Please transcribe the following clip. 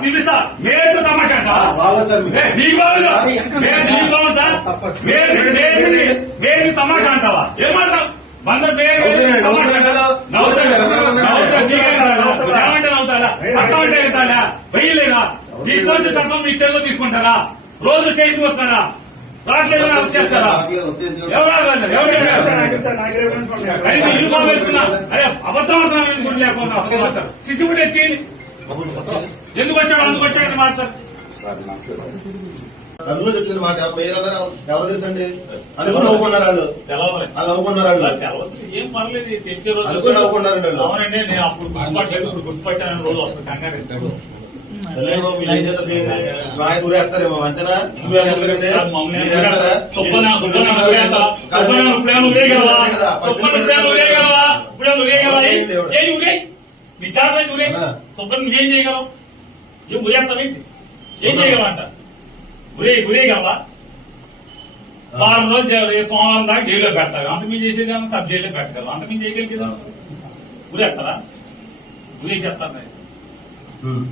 చూపిస్తా మేరకు తమాషా నీకు బాగుందా? నీకు బాగుందా? అంటావా? ఏమంటావు? ఏమంటే చట్టం అంటే వెళ్తాడా? వెయ్యలేదా మీ సోచి తప్ప మీ చెల్లో తీసుకుంటారా? రోజు వస్తాడా? రావట్లేదు అరెస్ట్ చేస్తారా? ఎవరు అరే అబద్ధం అవుతున్నా ఆడతారు సిసిబుడ్ ఎక్కి ఎందుకు వచ్చాడు అందుకు వచ్చాడని మాట్లాడతారు అందులో చెప్తున్న మాట పేరు ఎవరు తెలుసండి? అనుకుని నవ్వుకున్నారు వాళ్ళు. వాళ్ళు నవ్వుకున్నారు వాళ్ళు. ఏం పర్లేదు తెలిసే రోజు అనుకుని నవ్వుకున్నారండి వాళ్ళు. అవునండి నేను అప్పుడు గుర్తుపట్టలేదు. ఇప్పుడు గుర్తుపట్టాను రోజు వస్తుంది. కంగారు ఆయన ఊరేస్తారేమో అంతేనా? నువ్వు మీద ఊరే సుబ్బన్న నువ్వేం చేయగలవు? ఏం ఊరేస్తావేంటి ఏం చేయగలవంట ఊరే ఊరేగలవా వారం రోజు ఏ సోమవారం దాకా జైల్లో పెడతారు అంత మీరు చేసేది సబ్ జైల్లో పెట్టగలరు అంత మీరు చేయగలిగేదా ఊరేస్తారా ఊరే చెప్తాను ఉమ్.